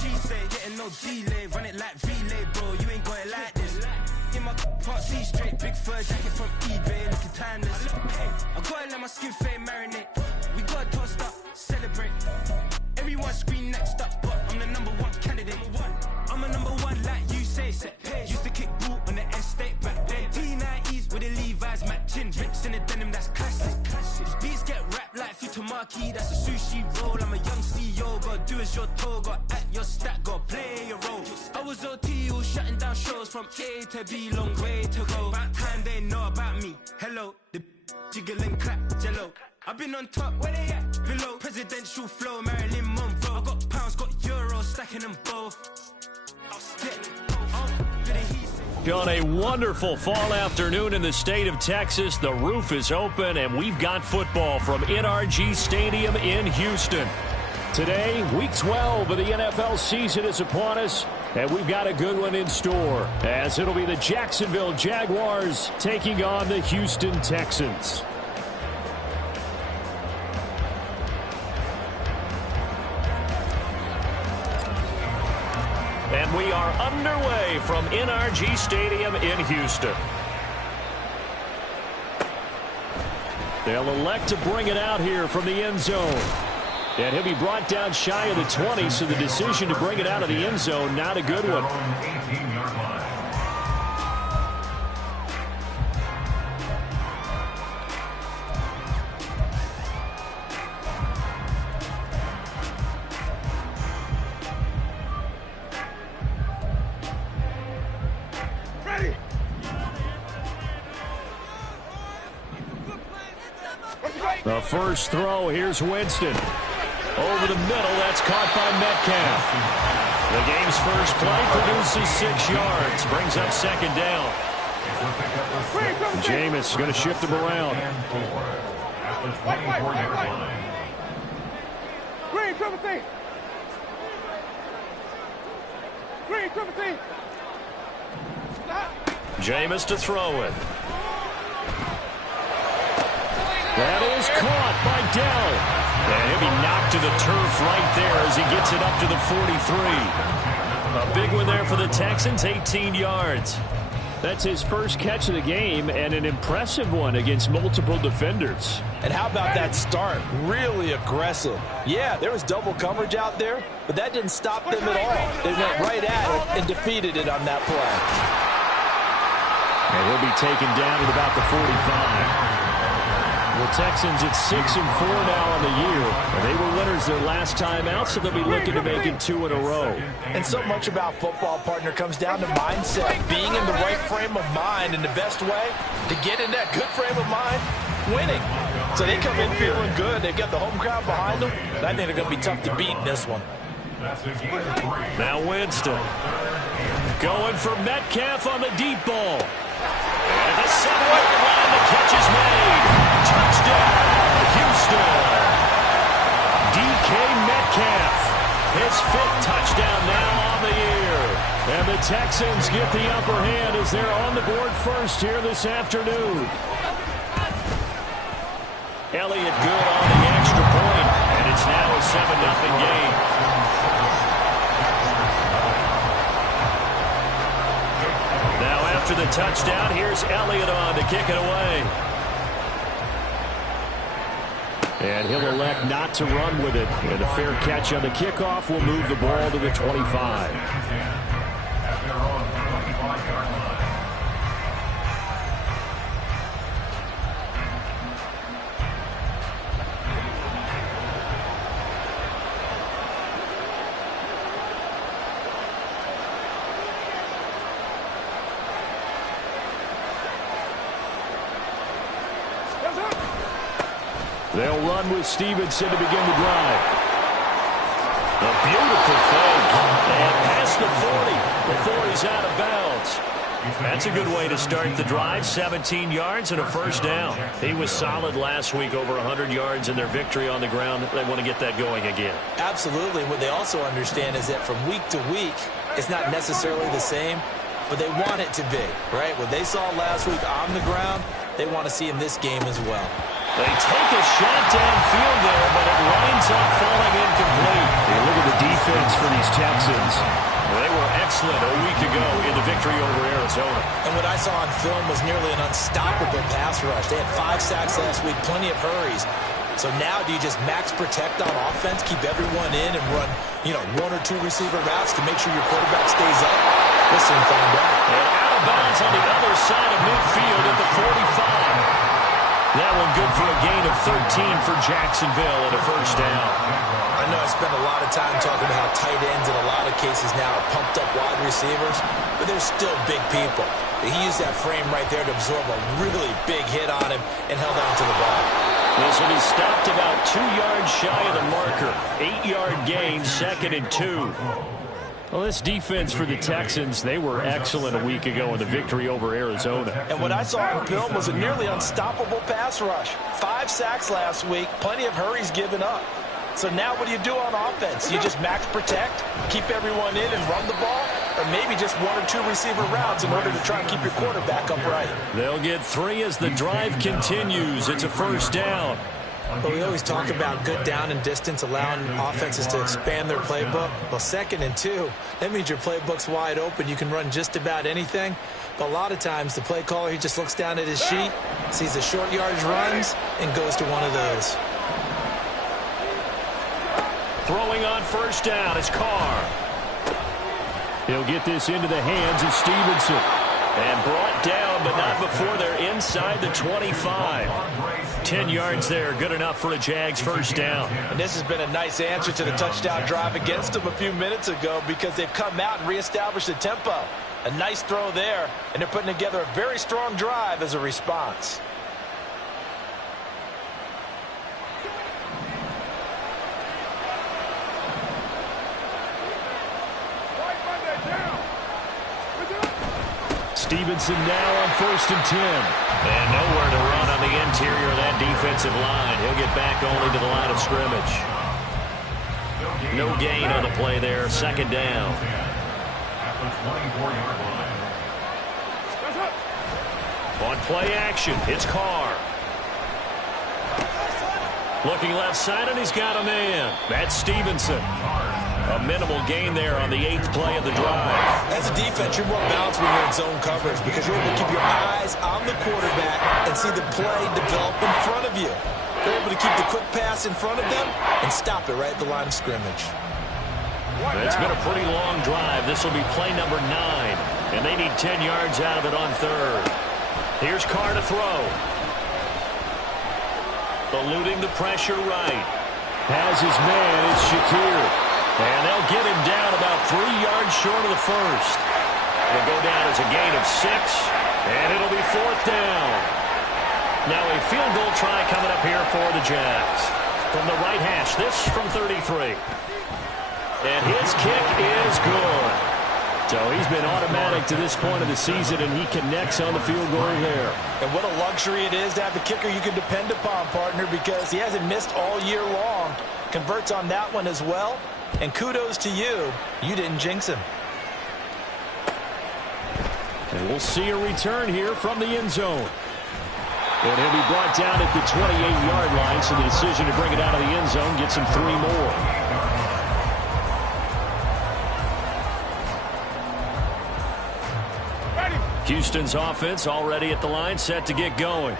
she say, getting no delay, run it like relay, bro. You ain't got it like this. In my part C straight, big fur jacket from eBay, looking timeless. I gotta let my skin fade marinate. We gotta toast up, celebrate. Everyone scream next up, but I'm the #1 candidate. I'm a #1 like you say. Used to kick boot on the estate back then. T90s with the Levi's matching. Rips in the denim, that's classic. These beats get wrapped like Futamaki, that's a sushi roll. I'm a young CEO, gotta do as you're told. Gotta act your stat, gotta play your role. I was OT, all shutting down shows from A to B, long way to go. About time they know about me. Hello, the jiggle and clap, jello. I've been on top, where they at? Below, presidential flow, Marilyn Monroe. I got pounds, got euros, stacking them both. On a wonderful fall afternoon in the state of Texas, the roof is open, and we've got football from NRG Stadium in Houston. Today, Week 12 of the NFL season is upon us, and we've got a good one in store, as it'll be the Jacksonville Jaguars taking on the Houston Texans. And we are underway from NRG Stadium in Houston. They'll elect to bring it out here from the end zone. And he'll be brought down shy of the 20, so the decision to bring it out of the end zone, not a good one. The first throw, here's Winston. Over the middle, that's caught by Metcalf. The game's first play produces 6 yards, brings up second down. Jameis going to shift him around. Green, triple C. Green, triple C. Jameis to throw it. That is caught by Dell. And he'll be knocked to the turf right there as he gets it up to the 43. A big one there for the Texans, 18 yards. That's his first catch of the game, and an impressive one against multiple defenders. And how about that start? Really aggressive. Yeah, there was double coverage out there, but that didn't stop them at all. They went right at it and defeated it on that play. And he'll be taken down at about the 45. The Texans at 6-4 now on the year. And they were winners their last time out, so they'll be looking to make it 2 in a row. And so much about football, partner, comes down to mindset. Being in the right frame of mind, and the best way to get in that good frame of mind, winning. So they come in feeling good. They've got the home crowd behind them. And I think they're going to be tough to beat in this one. Now Winston going for Metcalf on the deep ball. At the 7-yard line, the catch is made. Touchdown, Houston. DK Metcalf, his 5th touchdown now on the year. And the Texans get the upper hand as they're on the board first here this afternoon. Elliott good on the extra point, and it's now a 7-0 game. Now after the touchdown, here's Elliott on to kick it away. And he'll elect not to run with it. And a fair catch on the kickoff will move the ball to the 25. They'll run with Stevenson to begin the drive. A beautiful fake. And past the 40. Before he's out of bounds. That's a good way to start the drive. 17 yards and a first down. He was solid last week, over 100 yards in their victory on the ground. They want to get that going again. Absolutely. What they also understand is that from week to week, it's not necessarily the same, but they want it to be, right? What they saw last week on the ground, they want to see in this game as well. They take a shot downfield there, but it winds up falling incomplete. Hey, look at the defense for the these Texans. They were excellent a week ago in the victory over Arizona. And what I saw on film was nearly an unstoppable pass rush. They had 5 sacks last week, plenty of hurries. So now do you just max protect on offense, keep everyone in, and run, 1 or 2 receiver routes to make sure your quarterback stays up? We'll soon find out. And out of bounds on the other side of midfield at the 45. That one good for a gain of 13 for Jacksonville and a first down. I know I spent a lot of time talking about how tight ends in a lot of cases now are pumped up wide receivers, but they're still big people. He used that frame right there to absorb a really big hit on him and held on to the ball. This one he stopped about 2 yards shy of the marker. 8-yard gain, 2nd and 2. Well, this defense for the Texans, they were excellent a week ago in the victory over Arizona. And what I saw on film was a nearly unstoppable pass rush. 5 sacks last week, plenty of hurries given up. So now what do you do on offense? You just max protect, keep everyone in and run the ball, or maybe just 1 or 2 receiver routes in order to try and keep your quarterback upright. They'll get 3 as the drive continues. It's a first down. But we always talk about good down and distance, allowing offenses to expand their playbook. Well, 2nd and 2, that means your playbook's wide open. You can run just about anything. But a lot of times, the play caller, he just looks down at his sheet, sees the short yardage runs, and goes to one of those. Throwing on first down is Carr. He'll get this into the hands of Stevenson. And brought down, but not before they're inside the 25. 10 yards there, good enough for a Jags first down. And this has been a nice answer to the touchdown drive against them a few minutes ago because they've come out and reestablished the tempo. A nice throw there, and they're putting together a very strong drive as a response. Stevenson now on 1st and 10. And nowhere to run on the interior of that defensive line. He'll get back only to the line of scrimmage. No gain on the play there. 2nd down. On play action, it's Carr. Looking left side, and he's got a man. That's Stevenson. A minimal gain there on the 8th play of the drive. As a defense, you're more balanced when you're in zone coverage because you're able to keep your eyes on the quarterback and see the play develop in front of you. You're able to keep the quick pass in front of them and stop it right at the line of scrimmage. It's been a pretty long drive. This will be play number 9, and they need 10 yards out of it on 3rd. Here's Carr to throw. Eluding the pressure right. Has his man, it's Shakir. And they'll get him down about 3 yards short of the first. It'll go down as a gain of 6, and it'll be 4th down. Now a field goal try coming up here for the Jags. From the right hash, this from 33. And his kick is good. So he's been automatic to this point of the season, and he connects on the field goal there. And what a luxury it is to have a kicker you can depend upon, partner, because he hasn't missed all year long. Converts on that one as well. And kudos to you. You didn't jinx him. And we'll see a return here from the end zone. And he'll be brought down at the 28-yard line, so the decision to bring it out of the end zone gets him 3 more. Houston's offense already at the line, set to get going.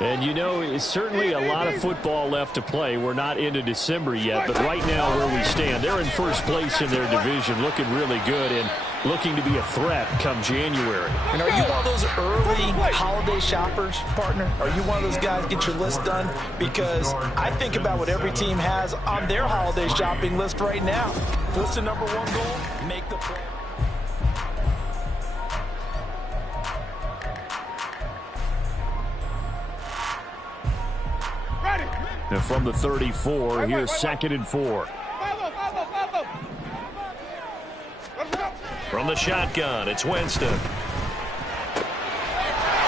And, it's certainly a lot of football left to play. We're not into December yet, but right now where we stand, they're in first place in their division, looking really good and looking to be a threat come January. And are you one of those early holiday shoppers, partner? Are you one of those guys get your list done? Because I think about what every team has on their holiday shopping list right now. What's the number 1 goal? Make the play. Now from the 34, here's 2nd and 4. From the shotgun, it's Winston.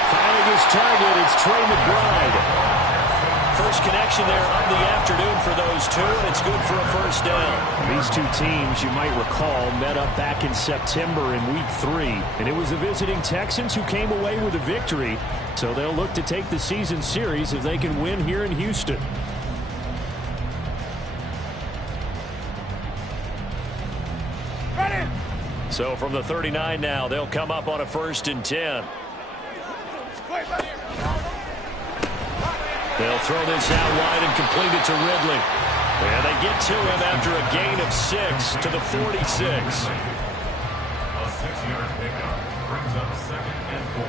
Finding his target, it's Trey McBride. First connection there of the afternoon for those two, and it's good for a first down. These two teams, you might recall, met up back in September in Week 3, and it was the visiting Texans who came away with a victory, so they'll look to take the season series if they can win here in Houston. So from the 39 now, they'll come up on a 1st and 10. They'll throw this out wide and complete it to Ridley. And they get to him after a gain of 6 to the 46. A 6-yard pickup brings up 2nd and 4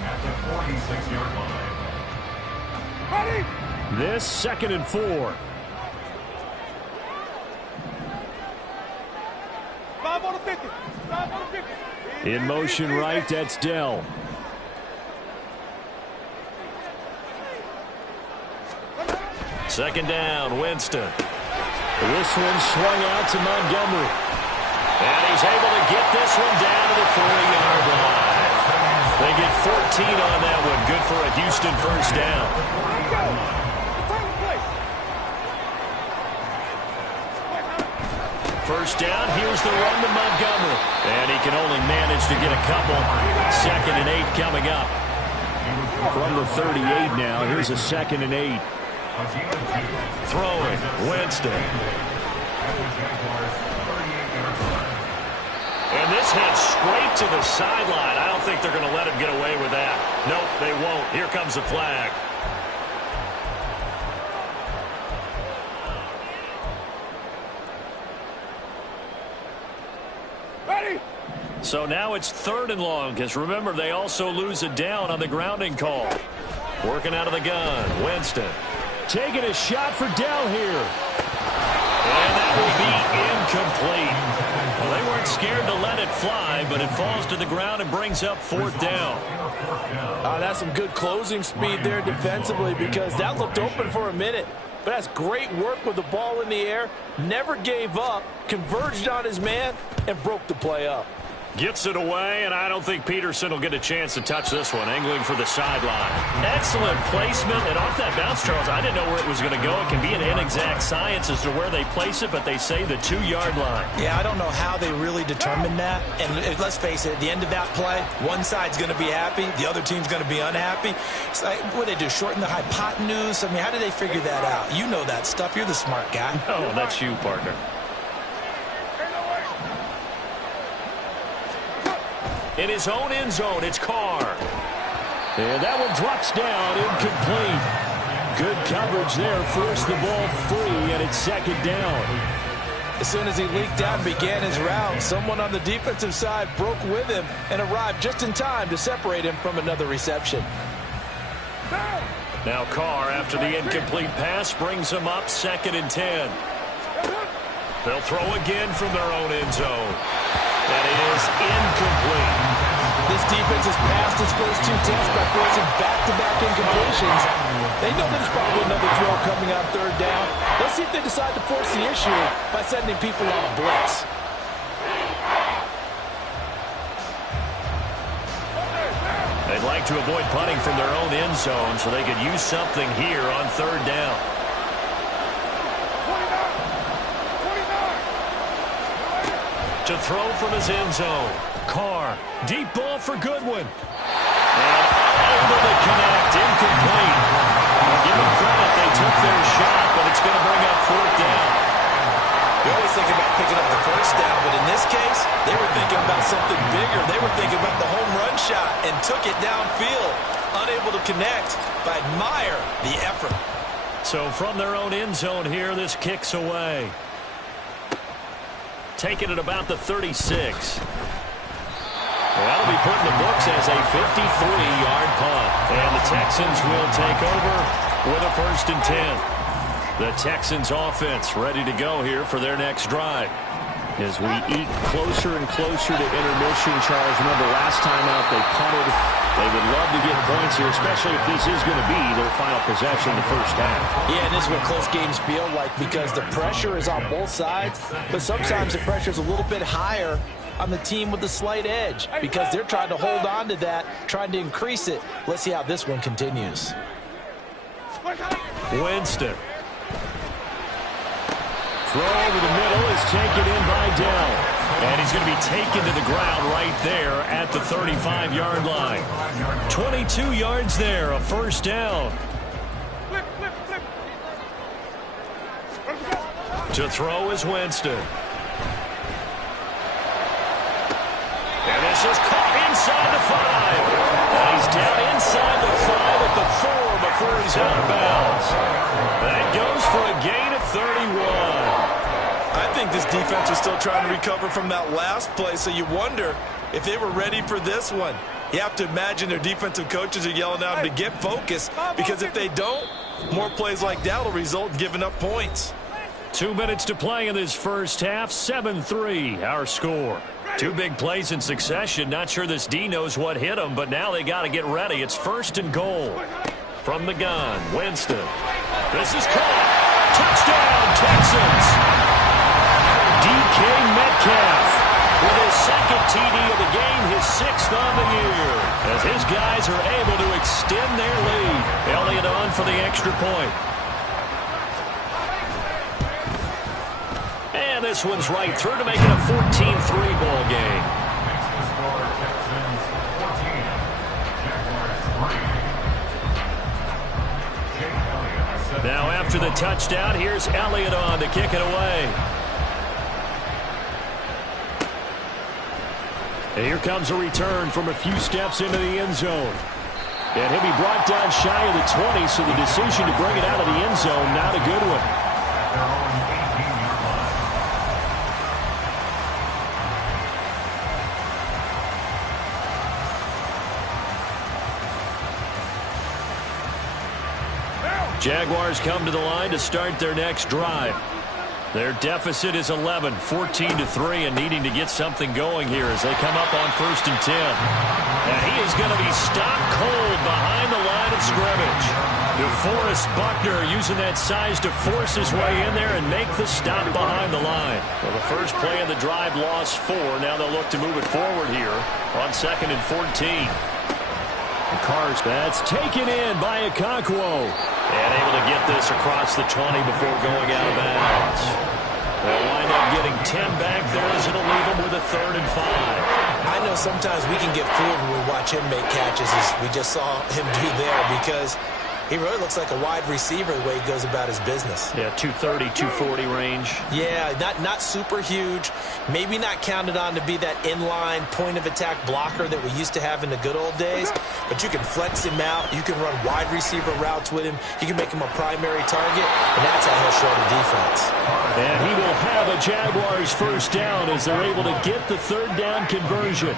at the 46-yard line. This 2nd and 4. 5 on the 50. 5 on the 50. In motion right, that's Dell. Second down, Winston. This one swung out to Montgomery. And he's able to get this one down to the 40-yard line. They get 14 on that one. Good for a Houston 1st down. First down, here's the run to Montgomery. And he can only manage to get a couple. 2nd and 8 coming up. From the 38 now, here's a 2nd and 8. Throwing, Winston. And this heads straight to the sideline. I don't think they're going to let him get away with that. Nope, they won't. Here comes the flag. Ready? So now it's 3rd and long, because remember, they also lose a down on the grounding call. Working out of the gun, Winston. Taking a shot for Dell here. And that will be incomplete. Well, they weren't scared to let it fly, but it falls to the ground and brings up 4th down. That's some good closing speed there defensively, because that looked open for a minute. But that's great work with the ball in the air. Never gave up, converged on his man, and broke the play up. Gets it away, and I don't think Peterson will get a chance to touch this one. Angling for the sideline. Excellent placement, and off that bounce, Charles, I didn't know where it was going to go. It can be an inexact science as to where they place it, but they say the 2-yard line. Yeah, I don't know how they really determined that. And let's face it, at the end of that play, one side's going to be happy, the other team's going to be unhappy. It's like, what do they do, shorten the hypotenuse? I mean, how do they figure that out? You know that stuff. You're the smart guy. Oh, that's you, partner. In his own end zone, it's Carr. And that one drops down, incomplete. Good coverage there, forced the ball free, and it's 2nd down. As soon as he leaked out and began his route, someone on the defensive side broke with him and arrived just in time to separate him from another reception. Now Carr, after the incomplete pass, brings him up 2nd and 10. They'll throw again from their own end zone. That is incomplete. This defense has passed its first 2 tests by forcing back-to-back incompletions. They know there's probably another throw coming on 3rd down. Let's see if they decide to force the issue by sending people on a blitz. They'd like to avoid punting from their own end zone so they could use something here on 3rd down. To throw from his end zone. Carr, deep ball for Goodwin. And able to connect, incomplete. Give them credit, they took their shot, but it's going to bring up 4th down. We always think about picking up the 1st down, but in this case, they were thinking about something bigger. They were thinking about the home run shot and took it downfield. Unable to connect, but admire the effort. So from their own end zone here, this kicks away. Taking it about the 36. That'll be put in the books as a 53-yard punt. And the Texans will take over with a 1st and 10. The Texans offense ready to go here for their next drive. As we eat closer and closer to intermission, Charles, remember last time out they punted. They would love to get points here, especially if this is going to be their final possession in the 1st half. Yeah, and this is what close games feel like, because the pressure is on both sides, but sometimes the pressure is a little bit higher on the team with the slight edge, because they're trying to hold on to that, trying to increase it. Let's see how this one continues. Winston. Throw over the middle is taken in by Dell. And he's going to be taken to the ground right there at the 35-yard line. 22 yards there, a 1st down. To throw is Winston. And this is caught inside the 5. And he's down inside the 5 at the 4 before he's out of bounds. That goes for a gain of 31. I think this defense was still trying to recover from that last play, so you wonder if they were ready for this one. You have to imagine their defensive coaches are yelling at them to get focused, because if they don't, more plays like that will result in giving up points. 2 minutes to play in this first half. 7-3 our score. 2 big plays in succession. Not sure this D knows what hit them, but now they got to get ready. It's 1st and goal. From the gun, Winston. This is caught. Touchdown, Texans. DK Metcalf with his 2nd TD of the game, his 6th on the year, as his guys are able to extend their lead. Elliott on for the extra point. And this one's right through to make it a 14-3 ball game. Now after the touchdown, here's Elliott on to kick it away. And here comes a return from a few steps into the end zone. And he'll be brought down shy of the 20, so the decision to bring it out of the end zone, not a good one. Jaguars come to the line to start their next drive. Their deficit is 11, 14-3, and needing to get something going here as they come up on 1st and 10. And he is going to be stopped cold behind the line of scrimmage. DeForest Buckner using that size to force his way in there and make the stop behind the line. Well, the first play of the drive lost 4. Now they'll look to move it forward here on 2nd and 14. Carrs, that's taken in by Okonkwo. And able to get this across the 20 before going out of bounds. They'll wind up getting 10 back there as it'll leave them with a 3rd and 5. I know sometimes we can get fooled when we watch him make catches, as we just saw him do there, because he really looks like a wide receiver the way he goes about his business. Yeah, 230, 240 range. Yeah, not super huge. Maybe not counted on to be that inline point-of-attack blocker that we used to have in the good old days. But you can flex him out. You can run wide receiver routes with him. You can make him a primary target, and that's how he'll show the defense. And he will have a Jaguars 1st down as they're able to get the 3rd down conversion.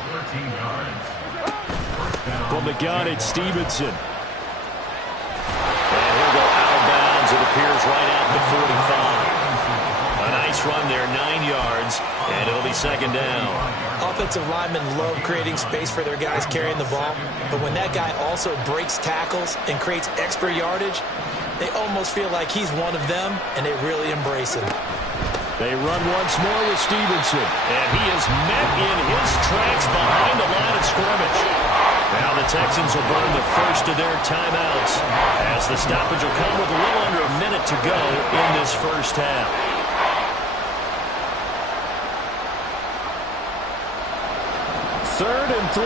From the gun, it's Stevenson. It appears right at the 45. A nice run there, 9 yards, and it'll be 2nd down. Offensive linemen love creating space for their guys carrying the ball, but when that guy also breaks tackles and creates extra yardage, they almost feel like he's one of them, and they really embrace him. They run once more with Stevenson, and he is met in his tracks behind the line of scrimmage. Now the Texans will burn the first of their timeouts as the stoppage will come with a little under a minute to go in this first half. Third and 3.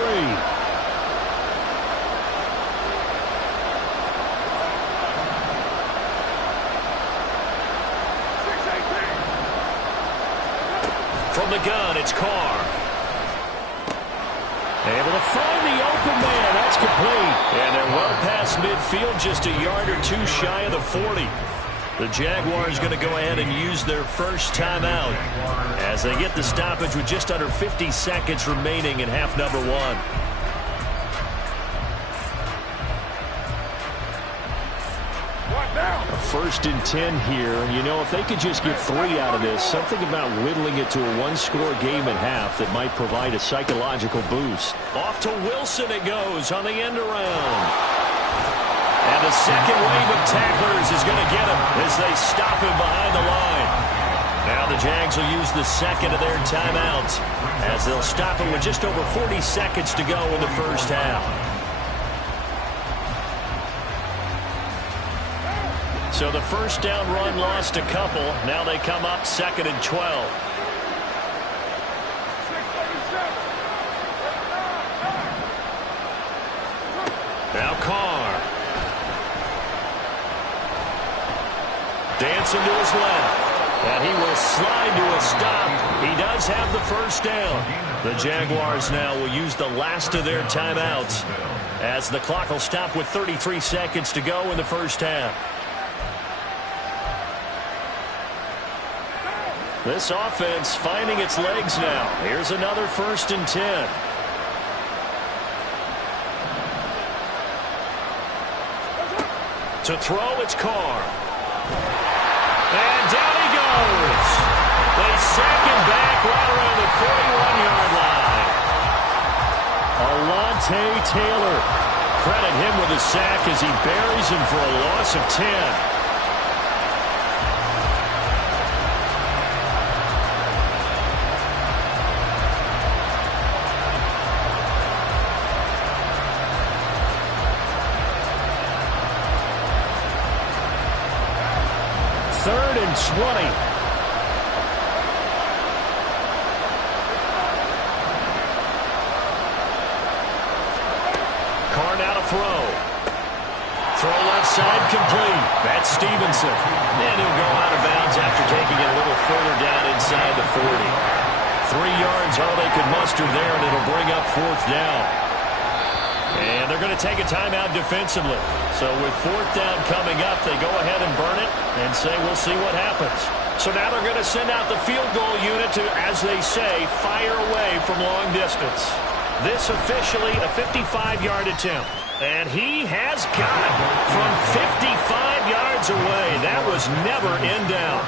From the gun, it's Carr. Able to find the open man. That's complete. And they're well past midfield, just a yard or 2 shy of the 40. The Jaguars going to go ahead and use their first timeout as they get the stoppage with just under 50 seconds remaining in half number 1. A 1st and 10 here. You know, if they could just get 3 out of this, something about whittling it to a 1-score game at half that might provide a psychological boost. Off to Wilson it goes on the end around. And the second wave of tacklers is going to get him as they stop him behind the line. Now the Jags will use the 2nd of their timeouts as they'll stop him with just over 40 seconds to go in the first half. So the first down run lost a couple. Now they come up 2nd and 12. Now Carr. Dancing to his left. And he will slide to a stop. He does does have the first down. The Jaguars now will use the last of their timeouts as the clock will stop with 33 seconds to go in the first half. This offense finding its legs now. Here's another 1st and 10. To throw, it's Carr. And down he goes. They sack him back right around the 41-yard line. Alontae Taylor. Credit him with a sack as he buries him for a loss of 10. Third and 20. Carr now to throw. Throw left side complete. That's Stevenson. And he'll go out of bounds after taking it a little further down inside the 40. 3 yards all they could muster there, and it'll bring up 4th down. And they're going to take a timeout defensively. So with 4th down coming up, they go ahead and burn it and say we'll see what happens. So now they're going to send out the field goal unit to, as they say, fire away from long distance. This officially a 55-yard attempt. And he has got it from 55 yards away. That was never in doubt.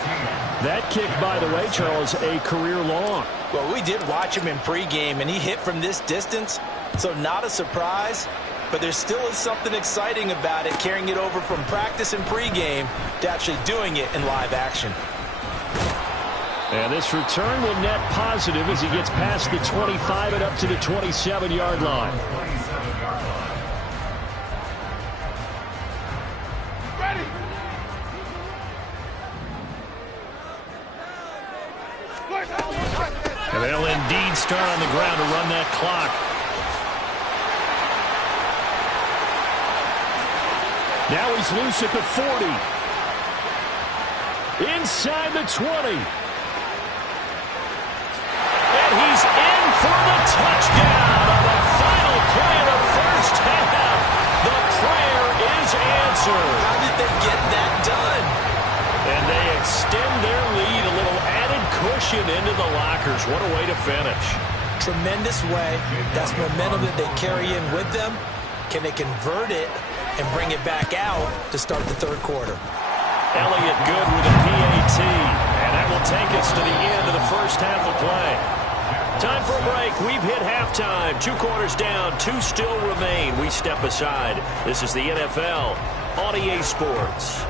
That kick, by the way, Charles, a career long. Well, we did watch him in pregame, and he hit from this distance, so not a surprise. But there still is something exciting about it, carrying it over from practice and pregame to actually doing it in live action. And this return will net positive as he gets past the 25 and up to the 27-yard line. And they'll indeed start on the ground to run that clock. Now he's loose at the 40. Inside the 20. And he's in for the touchdown on the final play of the first half. The prayer is answered. How did they get that done? And they extend their lead, a little added cushion into the lockers. What a way to finish. Tremendous way. That's momentum that they carry in with them. Can they convert it and bring it back out to start the third quarter? Elliott good with a PAT. And that will take us to the end of the first half of play. Time for a break. We've hit halftime. 2 quarters down. 2 still remain. We step aside. This is the NFL on EA Sports.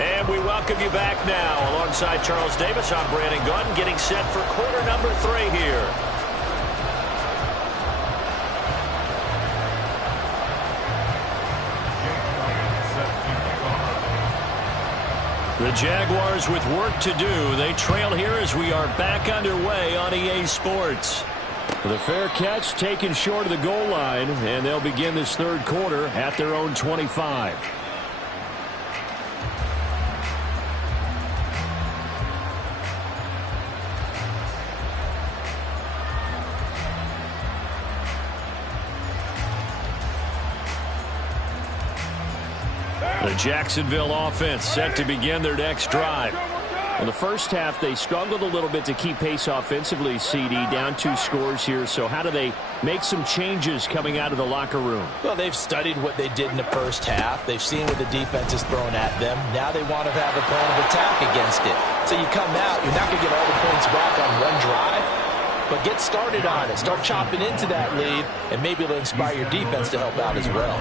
And we welcome you back now. Alongside Charles Davis, I'm Brandon Gunn, getting set for quarter number 3 here. The Jaguars with work to do. They trail here as we are back underway on EA Sports. The fair catch taken short of the goal line, and they'll begin this third quarter at their own 25. The Jacksonville offense set to begin their next drive. In the first half, they struggled a little bit to keep pace offensively, CD, down 2 scores here. So how do they make some changes coming out of the locker room? Well, they've studied what they did in the first half. They've seen what the defense is throwing at them. Now they want to have a plan of attack against it. So you come out, you're not going to get all the points back on one drive, but get started on it. Start chopping into that lead, and maybe it'll inspire your defense to help out as well.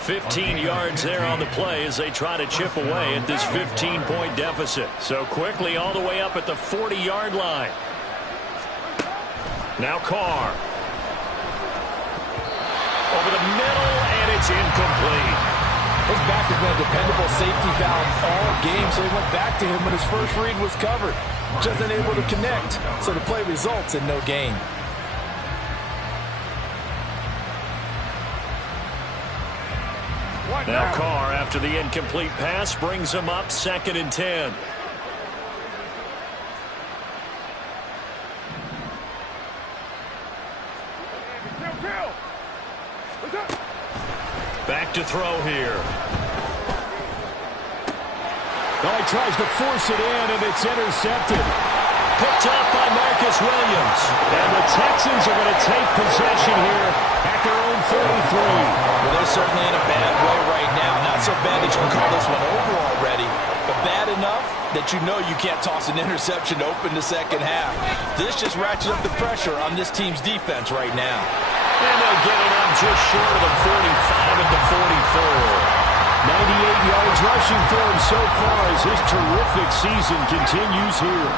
15 yards there on the play as they try to chip away at this 15-point deficit. So quickly all the way up at the 40-yard line. Now Carr. Over the middle, and it's incomplete. His back has been a dependable safety valve all game, so he went back to him when his first read was covered. Just unable to connect, so the play results in no gain. Now Carr, after the incomplete pass, brings him up 2nd and 10. Back to throw here. Oh, he tries to force it in, and it's intercepted. Picked up by Marcus Williams. And the Texans are going to take possession here at their own 43. Well, they're certainly in a bad way right now. Not so bad that you can call this one over already, but bad enough that you know you can't toss an interception to open the second half. This just ratchets up the pressure on this team's defense right now. And they'll get it up just short of the 45 at the 44. 98 yards rushing for him so far as his terrific season continues here.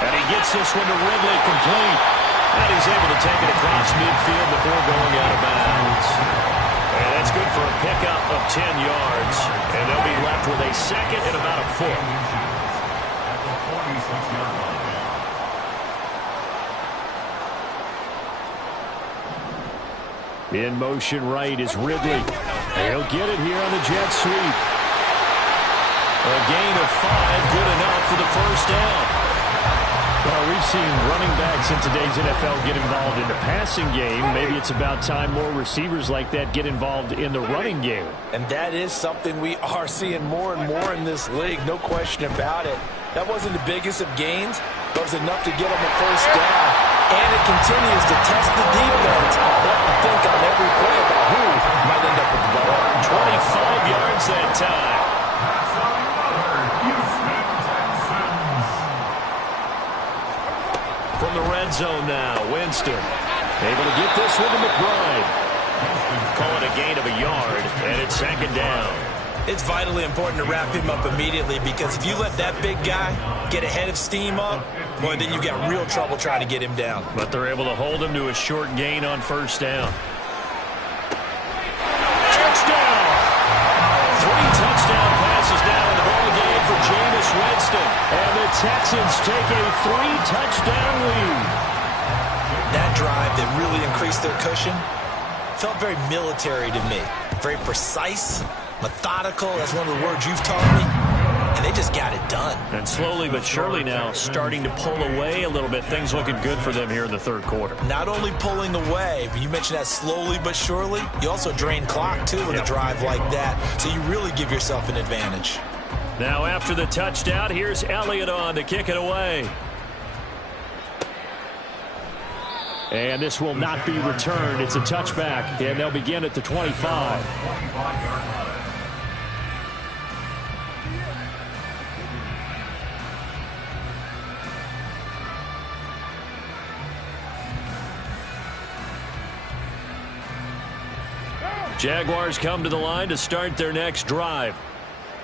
And he gets this one to Ridley complete. And he's able to take it across midfield before going out of bounds. And that's good for a pickup of 10 yards. And they'll be left with a 2nd and about a foot. In motion right is Ridley. He'll get it here on the jet sweep. A gain of 5, good enough for the first down. Well, we've seen running backs in today's NFL get involved in the passing game. Maybe it's about time more receivers like that get involved in the running game. And that is something we are seeing more and more in this league, no question about it. That wasn't the biggest of gains, but it was enough to get them a first down. And it continues to test the defense. They have to think on every play about who might end up with the ball. 25 yards that time. From the red zone now, Winston. Able to get this one to McBride. Call it a gain of a yard, and it's 2nd down. It's vitally important to wrap him up immediately, because if you let that big guy get ahead of steam up, boy, then you got real trouble trying to get him down. But they're able to hold him to a short gain on first down. Touchdown! 3 touchdown passes now in the ball game for Jameis Winston. And the Texans take a 3-touchdown lead. That drive that really increased their cushion felt very military to me. Very precise, methodical. That's one of the words you've taught me. And they just got it done. And slowly but surely now starting to pull away a little bit. Things looking good for them here in the third quarter. Not only pulling away, but you mentioned that slowly but surely. You also drain clock, too, with a drive like that. So you really give yourself an advantage. Now after the touchdown, here's Elliott on to kick it away. And this will not be returned. It's a touchback, and they'll begin at the 25. Jaguars come to the line to start their next drive.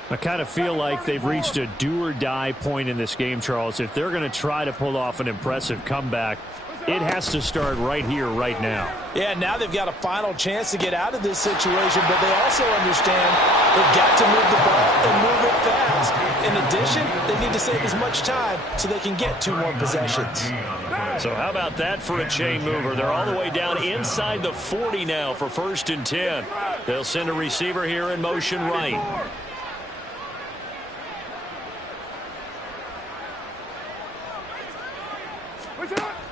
I kind of feel like they've reached a do-or-die point in this game, Charles. If they're going to try to pull off an impressive comeback, it has to start right here, right now. Yeah, now they've got a final chance to get out of this situation, but they also understand they've got to move the ball and move it fast. In addition, they need to save as much time so they can get 2 more possessions. So how about that for a chain mover? They're all the way down inside the 40 now for 1st and 10. They'll send a receiver here in motion right.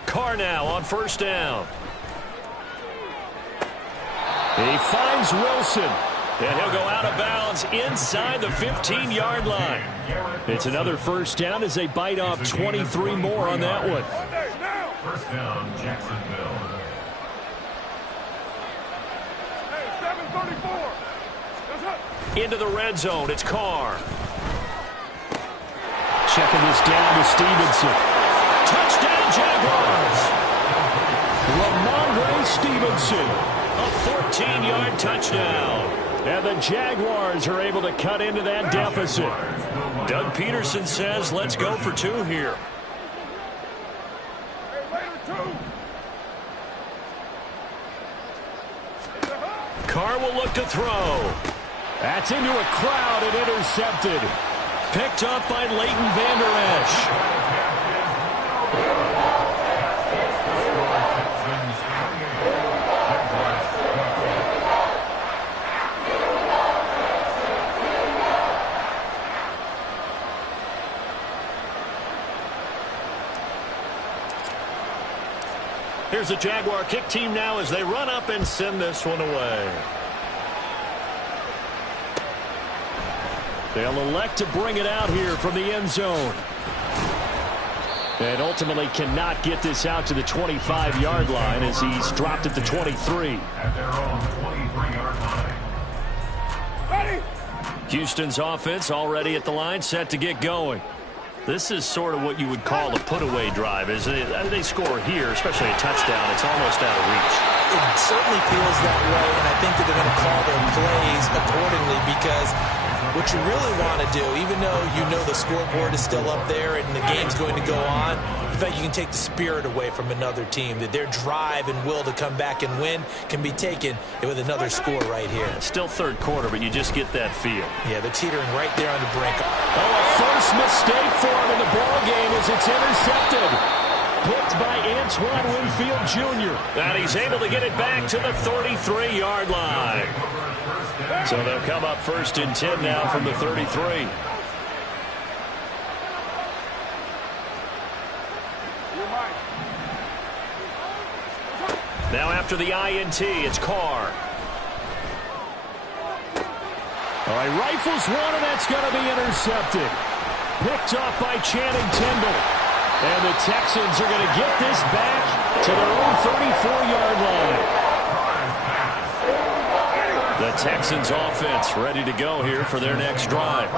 Carr now on first down. He finds Wilson. And he'll go out of bounds inside the 15-yard line. It's another first down as they bite off 23 more on that one. First down, Jacksonville. Into the red zone, it's Carr. Checking this down to Stevenson. Touchdown, Jaguars! Ramondre Stevenson. A 14-yard touchdown. And the Jaguars are able to cut into that deficit. Doug Peterson says, let's go for 2 here. Carr will look to throw. That's into a crowd and intercepted. Picked up by Leighton Vander Esch. Here's the Jaguar kick team now as they run up and send this one away. They'll elect to bring it out here from the end zone. And ultimately cannot get this out to the 25-yard line as he's dropped at the 23. At their own 23-yard line. Houston's offense already at the line, set to get going. This is sort of what you would call a put-away drive. As they score here, especially a touchdown, it's almost out of reach. It certainly feels that way, and I think that they're going to call their plays accordingly because what you really want to do, even though you know the scoreboard is still up there and the game's going to go on, in fact, you can take the spirit away from another team, that their drive and will to come back and win can be taken with another score right here. Still third quarter, but you just get that feel. Yeah, they're teetering right there on the brink. Oh, a first mistake for him in the ball game as it's intercepted. Picked by Antoine Winfield Jr. And he's able to get it back to the 33-yard line. So they'll come up first and 10 now from the 33. Now after the INT, it's Carr. All right, rifles one, and that's going to be intercepted. Picked off by Channing Tindall. And the Texans are going to get this back to their own 34-yard line. The Texans offense ready to go here for their next drive.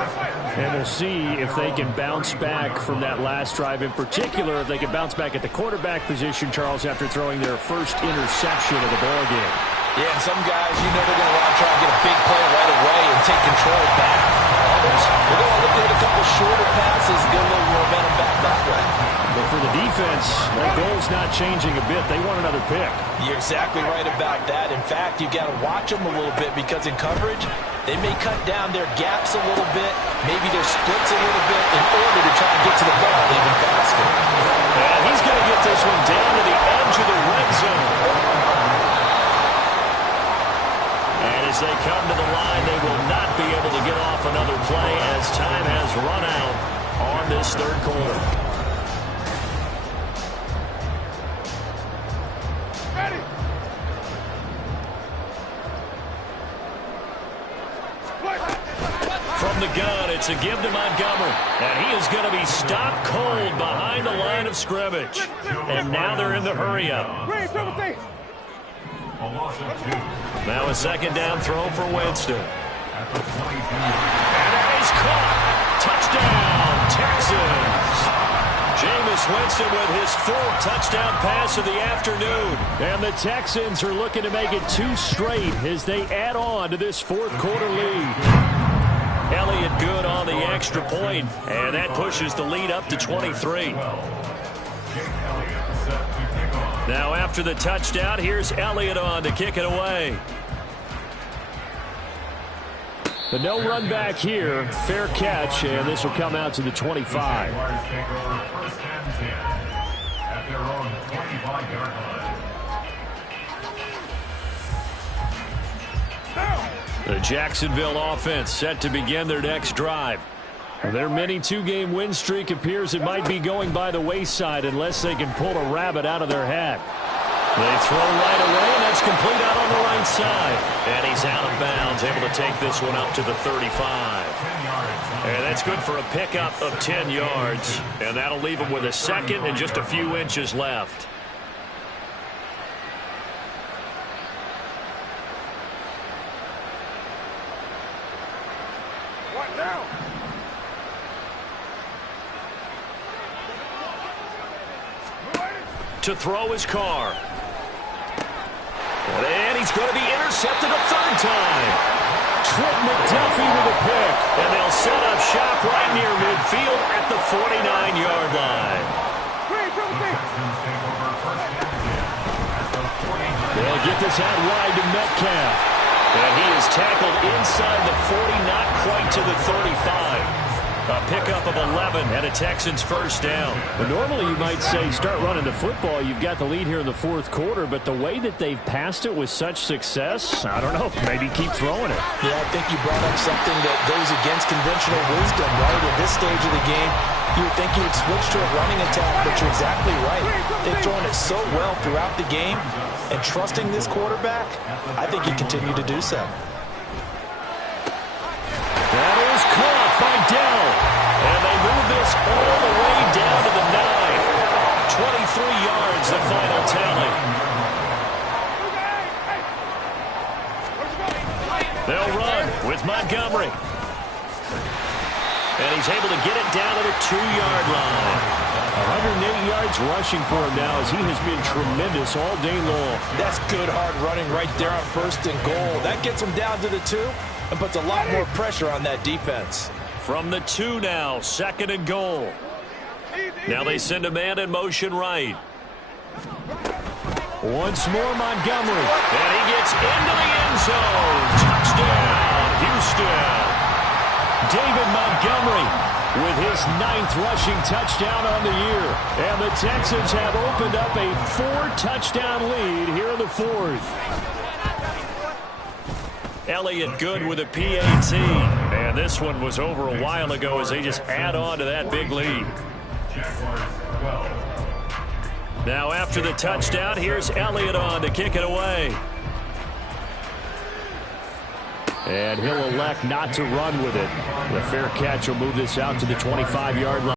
And we'll see if they can bounce back from that last drive in particular, if they can bounce back at the quarterback position, Charles, after throwing their first interception of the ballgame. Yeah, and some guys, you know they're going to want to try and get a big play right away and take control back. Others, they're going to look to hit a couple shorter passes, get a little momentum back that way. But for the defense, their goal's not changing a bit. They want another pick. You're exactly right about that. In fact, you got to watch them a little bit because in coverage, they may cut down their gaps a little bit, maybe their splits a little bit in order to try and get to the ball even faster. And he's going to get this one down to the edge of the red zone. And as they come to the line, they will not be able to get off another play as time has run out on this third quarter. From the gun, it's a give to Montgomery. And he is going to be stopped cold behind the line of scrimmage. And now they're in the hurry-up. Now a second down throw for Winston. At the 22. And that is caught. Touchdown, Texans. Jameis Winston with his fourth touchdown pass of the afternoon. And the Texans are looking to make it 2 straight as they add on to this fourth quarter lead. Elliott good on the extra point, and that pushes the lead up to 23. Now after the touchdown, here's Elliott on to kick it away. The no run back here, fair catch, and this will come out to the 25. At their own 25-yard line. The Jacksonville offense set to begin their next drive. Their mini 2-game win streak appears it might be going by the wayside unless they can pull a rabbit out of their hat. They throw right away, and that's complete out on the right side. And he's out of bounds, able to take this one up to the 35. And that's good for a pickup of 10 yards. And that'll leave him with a second and just a few inches left. To throw his Carr. And he's going to be intercepted a third time. Trent McDuffie with a pick. And they'll set up shop right near midfield at the 49-yard line. They'll get this out wide to Metcalf. And he is tackled inside the 40, not quite to the 35. A pickup of 11 and a Texans first down. But normally you might say start running the football. You've got the lead here in the fourth quarter, but the way that they've passed it with such success, I don't know, maybe keep throwing it. Yeah, I think you brought up something that goes against conventional wisdom, right? At this stage of the game, You would think you would switch to a running attack, but you're exactly right. They've thrown it so well throughout the game, and trusting this quarterback, I think he'd continue to do so. That is caught by Dell. And they move this all the way down to the 9. 23 yards, the final tally. They'll run with Montgomery. And he's able to get it down to the 2-yard line. 108 yards rushing for him now as he has been tremendous all day long. That's good, hard running right there on 1st and goal. That gets him down to the 2 and puts a lot more pressure on that defense. From the 2 now, 2nd and goal. Now they send a man in motion right. Once more Montgomery. And he gets into the end zone. Touchdown, Houston. David Montgomery with his 9th rushing touchdown on the year. And the Texans have opened up a 4-touchdown lead here in the 4th. Elliott good with a PAT. And this one was over a while ago as they just add on to that big lead. Now after the touchdown, here's Elliott on to kick it away. And he'll elect not to run with it. The fair catch will move this out to the 25-yard line.